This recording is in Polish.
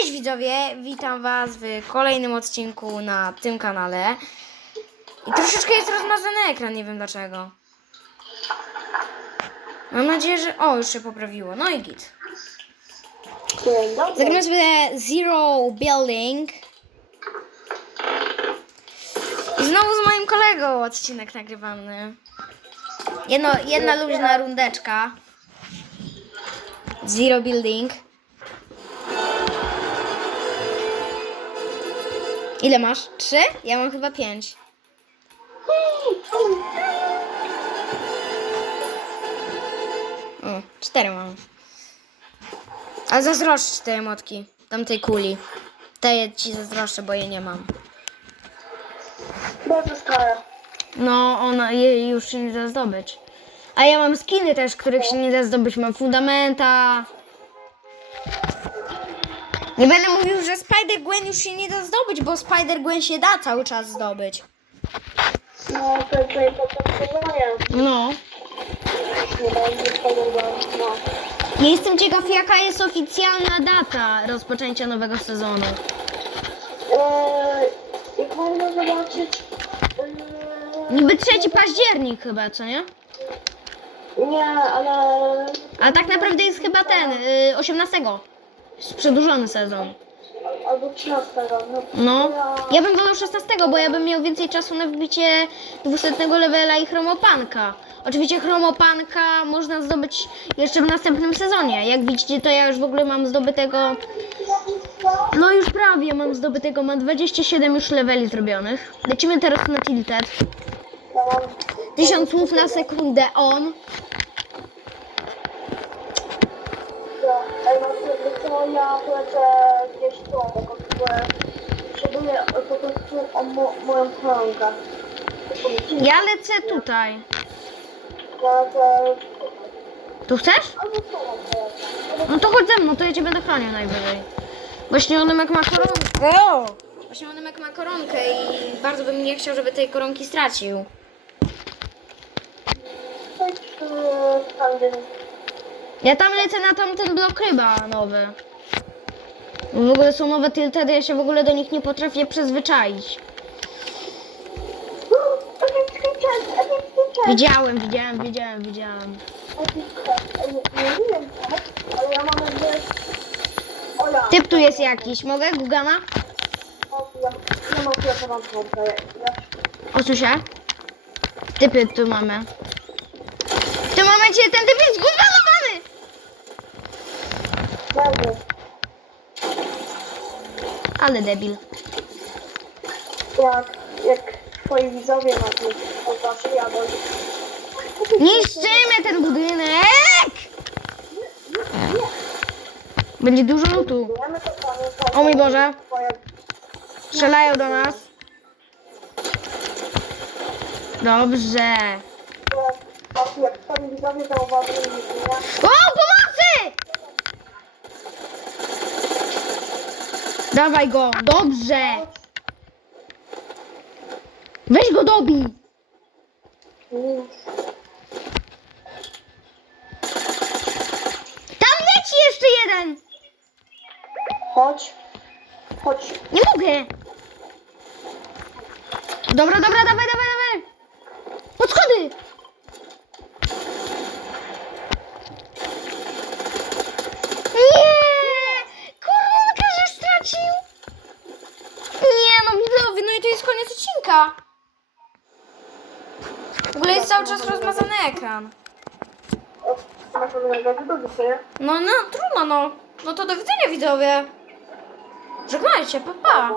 Cześć widzowie, witam was w kolejnym odcinku na tym kanale. I troszeczkę jest rozmazany ekran, nie wiem dlaczego. Mam nadzieję, że... O, już się poprawiło. No i git. Zagramy sobie Zero Building. I znowu z moim kolegą odcinek nagrywany. Jedno, jedna luźna rundeczka. Zero Building. Ile masz? Trzy? Ja mam chyba pięć. O, cztery mam. Ale zazdroszczę tej emotki, tamtej kuli. Tej ci zazdroszczę, bo jej nie mam. Bardzo stare. No, ona jej już się nie da zdobyć. A ja mam skiny też, których się nie da zdobyć. Mam fundamenta. Nie będę mówił, że Spider-Gwen już się nie da zdobyć, bo Spider-Gwen się da cały czas zdobyć. No, to jest najpoczątkowanie. No. Nie. No. Ja jestem ciekaw, jaka jest oficjalna data rozpoczęcia nowego sezonu. Eee, jak można zobaczyć... Eee, Niby 3 październik chyba, co nie? nie, ale... A tak naprawdę jest chyba ten, y, 18. Przedłużony sezon. Albo 13. No. No, Ja, bym wolał 16, bo ja bym miał więcej czasu na wbicie 200 levela i chromopanka. Oczywiście chromopanka można zdobyć jeszcze w następnym sezonie. Jak widzicie, to ja już w ogóle mam zdobytego. No już prawie mam zdobytego, mam 27 już leveli zrobionych. Lecimy teraz na Tilted. mam... 1000 słów na sekundę on. Ej, no, to, ja polecę gdzieś tu, bo potrzebuję po prostu o mo, moją koronkę. Ja lecę tutaj. Ja to... Tu chcesz? No to chodź ze mną, to ja cię będę chronił najwyżej. Właśnie Onymek ma koronkę. Właśnie Onymek ma koronkę i bardzo bym nie chciał, żeby tej koronki stracił. Coś, yy, tam, Ja tam lecę na tamten blok chyba nowy. W ogóle są nowe tiltedy, ja się w ogóle do nich nie potrafię przyzwyczaić. Widziałem, widziałem, widziałem, widziałem. Typ tu jest jakiś, mogę Gugana? o, się. Typy tu mamy. W tym momencie ten typ jest guganowany! Bardzo. Ale debil. Jak, jak twoi widzowie na tym zobaczyli, albo... Niszczymy ten budynek! Będzie dużo lutu. O mój Boże. Strzelają do nas. Dobrze. O, pomocy! Dawaj go, dobrze. Weź go dobij. Tam leci jeszcze jeden. Chodź. Chodź. Nie mogę. Dobra, dobra, dawaj, dawaj, dawaj. Pod schody. Nie! Koronkę że stracił. Nie no, widzowie, no i to jest odcinka. W ogóle jest cały czas rozmazany ekran. No, no, trudno, no. No to do widzenia, widzowie. Żegnajcie, pa, pa.